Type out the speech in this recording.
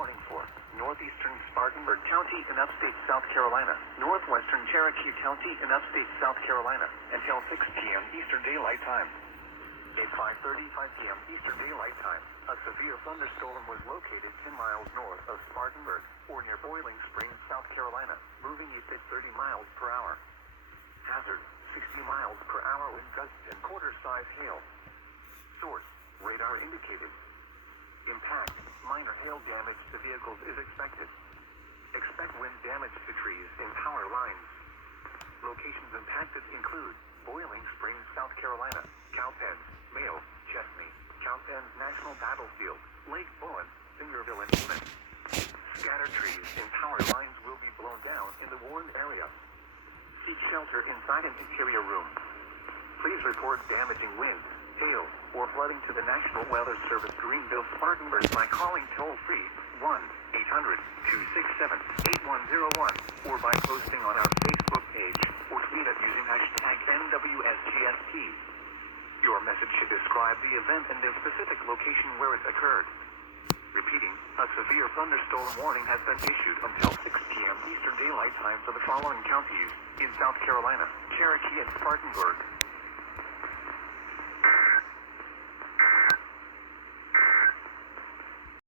warning for northeastern Spartanburg County in upstate South Carolina, northwestern Cherokee County in upstate South Carolina, until 6 p.m. Eastern Daylight Time. At 5:35 p.m. Eastern Daylight Time, a severe thunderstorm was located 10 miles north of Spartanburg, or near Boiling Springs, South Carolina, moving east at 30 miles per hour. Hazard, 60 miles per hour with gusts and quarter-size hail. Source, radar indicated. Impact, minor hail damage to vehicles is expected. Expect wind damage to trees and power lines. Locations impacted include Boiling Springs, South Carolina, Cowpens, Mayo, Chesney, Cowpens National Battlefield, Lake Bowen, Fingerville, and Eamon. Scattered trees and power lines will be blown down in the warned area. Seek shelter inside an interior room. Please report damaging wind, hail, or flooding to the National Weather Service Greenville Spartanburg by calling toll-free 1-800-267-8101 or by posting on our Facebook page or tweet us using hashtag NWSGST. Your message should describe the event and the specific location where it occurred. Repeating, a severe thunderstorm warning has been issued until 6 p.m. Eastern Daylight Time for the following counties in South Carolina, Cherokee, and Spartanburg.